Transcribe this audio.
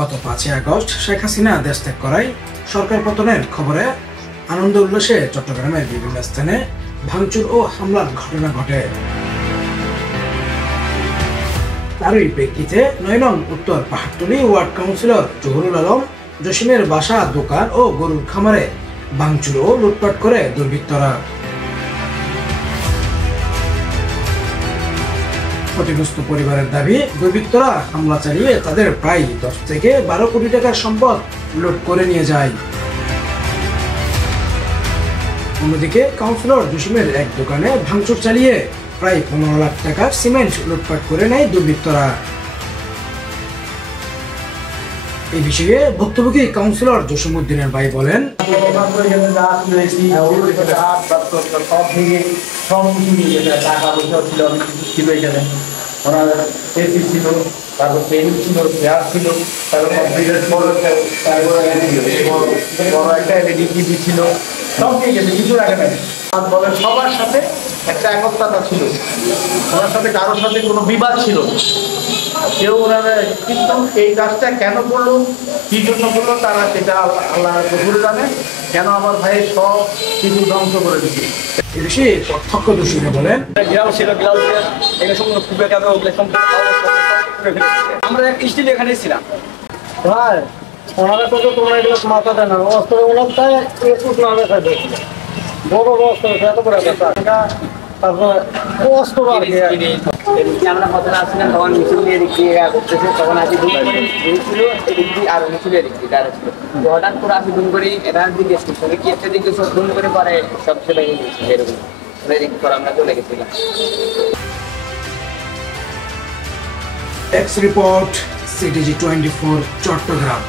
গত 5 আগস্ট শেখ হাসিনা দেশ ত্যাগ করায় সরকার পতনের খবরে আনন্দ উল্লাসে চট্টগ্রামের বিভিন্ন স্থানে ভাঙচুর ও হামলার ঘটনা ঘটে। তারই প্রেক্ষিতে 9 নং উত্তর পাহাড়তলী ওয়ার্ড কাউন্সিলর জহুরুল আলম জসিমের বাসা, দোকান ও গরুর খামারে ভাঙচুর ও লুটপাট করে দুর্বৃত্তরা। ক্ষতিগ্রস্ত পরিবারের দাবি, দুর্বৃত্তরা হামলা চালিয়ে তাদের প্রায় 10 থেকে 12 কোটি টাকার সম্পদ লুট করে নিয়ে যায়। অন্যদিকে কাউন্সিলর জসিমের এক দোকানে ভাঙচুর চালিয়ে প্রায় 15 লাখ টাকার সিমেন্ট লুটপাট করে নেয় দুর্বৃত্তরা। এই বিষয়ে ভুক্তভোগী কাউন্সিলর জসিমউদ্দিনের ভাই বলেন, সবার সাথে একটা একত্রতা ছিল, ওনার সাথে কারোর সাথে কোনো বিবাদ ছিল কেউ ওনারা, কিন্তু এই কাজটা কেন করলো, কি জন্য করলো, তারা সেটা আল্লাহ ঘুরে জানে। কেন আমার ভাইয়ের সব কিছু ধ্বংস করে দিচ্ছে। এ বিষয়ে প্রত্যক্ষদর্শীরা বলেন, আমরা এক স্টিল এখানে ছিলাম ভাই, ওনারা তো তোমরা এগুলো মাথা দেয় না, অস্ত্র ওনার তাই বড় বড় অস্ত্র এত করে আমরা কতটা আসছিলাম তখন মিছিল দিয়ে দিক দিয়ে করতেছে, তখন আসি ধুম করে ছিল এদিক দিয়ে আর মিছিলের দিক দিয়ে দাঁড়া ছিল। তো হঠাৎ করে আসি ধুম করি এটা জিজ্ঞেস করছে কি একটা দিকে সব ধুম করে পরে সব ছেলে গেছে এরকম এদিক করে আমরা চলে গেছিলাম। X report, CTG 24 Chittagong.